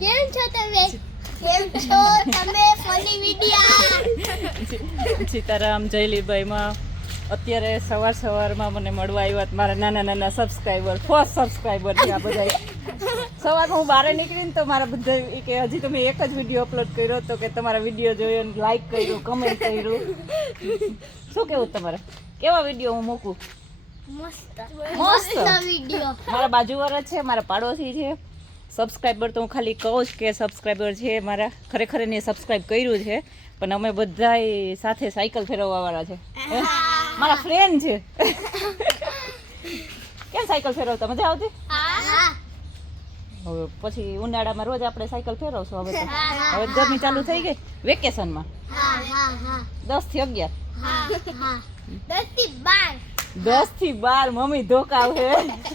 કેમ છો તમે? કેમ છો તમે? ફની વિડિયા સીતારામ જયલીભાઈમાં અત્યારે સવારમાં મને મળવા આવ્યા મારા નાના સબસ્ક્રાઈબર ફર્સ્ટ સબસ્ક્રાઈબર છે આ બધા. સવારમાં હું બહાર નીકળીને તો મારા બધા કે હજી તમે એક જ વિડીયો અપલોડ કર્યો તો કે તમારા વિડીયો જોયો ને લાઈક કર્યું કમેન્ટ કર્યું. શું કેવું તમારે? કેવા વિડીયો હું મૂકું? મસ્ત વિડિયો. મારા બાજુવાળા છે, મારા પાડોશી છે. સબસ્ક્રાઈબર તો હું ખાલી કહું જ કે સબસ્ક્રાઈબર છે મારા, ખરેખર એને સબસ્ક્રાઈબ કર્યું છે. પણ અમે બધાય સાથે સાયકલ ફેરવવાવાળા છે. મારા ફ્રેન્ડ છે. કેમ સાયકલ ફેરવતા મજા આવતી? હવે પછી ઉનાળામાં રોજ આપણે સાયકલ ફેરવશું. હવે તો હવે ગરમી ચાલુ થઈ ગઈ વેકેશનમાં. 10 થી 11. 10 થી 12. 10 થી 12 મમ્મી ધોકા છે.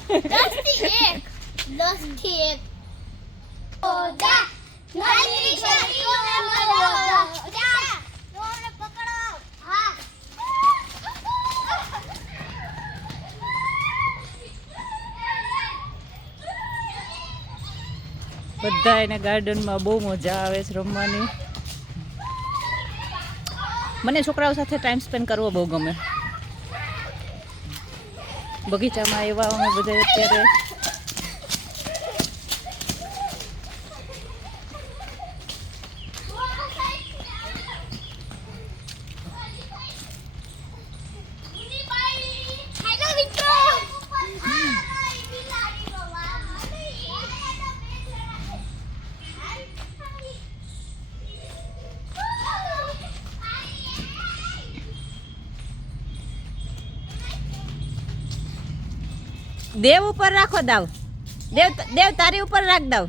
10 થી 1. 10 થી 1. ઓજા નાની શરીરો ઓજા જોને પકડો. હા બધા એને ગાર્ડનમાં બહુ મજા આવે છે રમવાની. મને છોકરાઓ સાથે ટાઈમ સ્પેન્ડ કરવો બહુ ગમે. બગીચામાં એવા અમે બધા અત્યારે દેવ ઉપર રાખો દાવ. દેવ તારી ઉપર રાખ દાવ.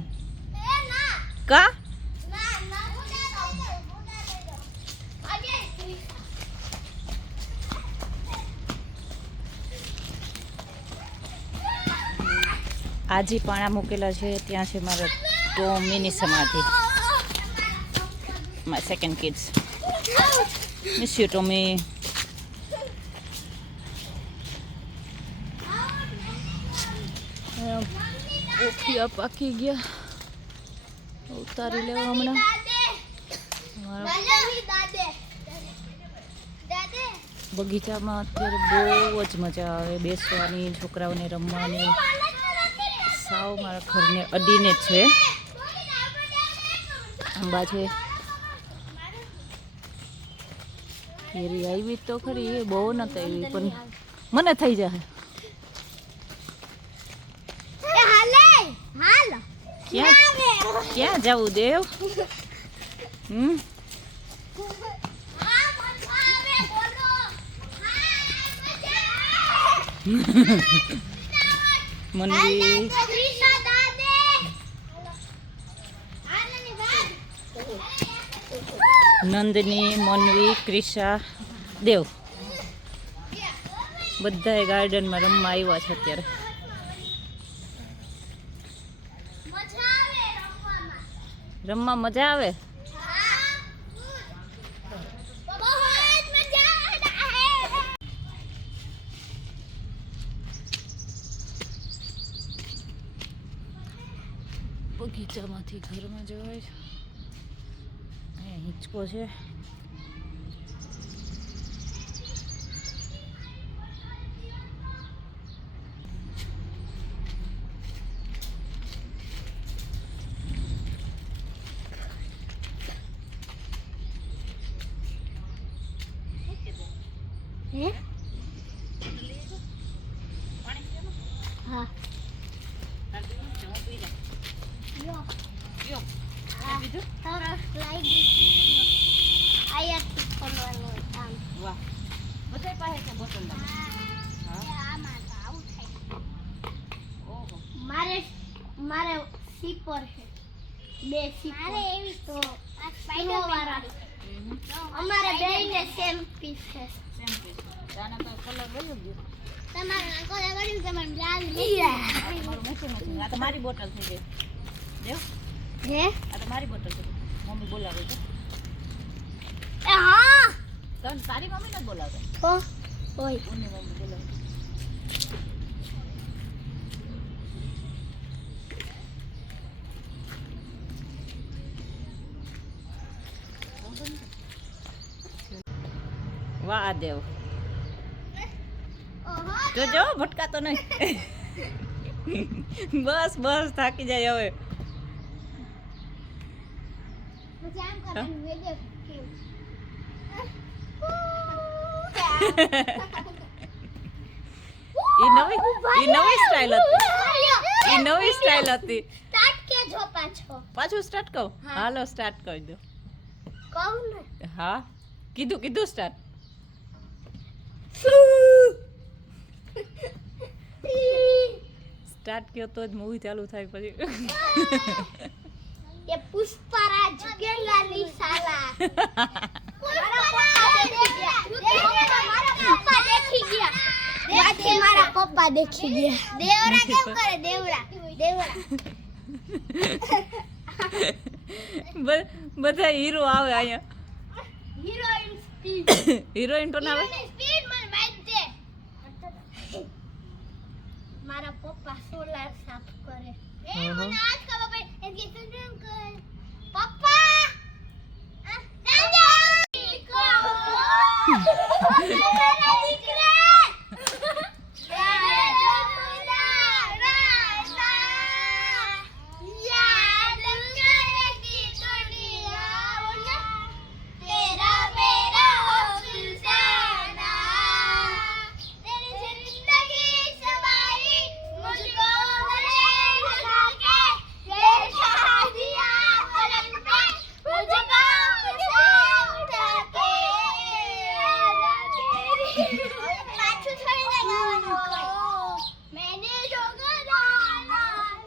કા આજી પાણા મૂકેલા છે ત્યાં છે મારા ટોમીની સમાધિ. My second kids miss you Tommy. ઓફિયા પાકી ગયા, ઉતારી લેવા હમણાં. બગીચામાં અત્યારે બહુ જ મજા આવે બેસવાની, છોકરાઓને રમવાની. સાવ મારા ઘરને અડીને જ છે. આંબા છે, કેરી આવી તો ખરી, એ બહુ નતા આવી પણ મને થઈ જાય. ક્યાં જવું દેવ? મનવી નંદની, મનવી, ક્રિશા, દેવ બધાએ ગાર્ડનમાં રમવા આવ્યા છે અત્યારે. રમવા મજા આવે. બગીચામાંથી ઘરમાં જવાય છે. અહીંયા હિંચકો છે. હા મારે સીપર છે, 2 સીપર. મારે એવી તો આ સ્પાઈડર વાળા અમારે બેયને સેમ પીસ છે. Same piece. આના તો કલર બદલી ગયો. તમારે કલર બદલી તમારે લાલ આ તો મારી બોટલ થઈ ગઈ. દેવ હે આ તો મારી બોટલ છે. મમ્મી બોલાવે છે. એ હા તન તારી મમ્મી નથી બોલાવતો. ઓય ઉની મમ્મી બોલાવે. મહાદેવ ઓહો જોજો ભટકાતો નહીં બસ બસ થાકી જાય હવે પછી આમ કરવાનું વેડે કેવું ઈ નવી સ્ટાઇલ હતી સ્ટાર્ટ કે જો પાછો પાછું સ્ટાર્ટ કહું હા. હાલો સ્ટાર્ટ કરી દો કહું ને હા કીધું સ્ટાર્ટ સ્ટાર્ટ કયો તો જ મૂવી ચાલુ થાય પછી ये पुष्पराज गंगाली साला मारा पप्पा देखी गया देवरा केम करे देवरा બધા હીરો આવે અહીંયા हीरोइन स्पीड હિરોઈન પણ આવે स्पीड मन मार दे मारा पप्पा सोलर साफ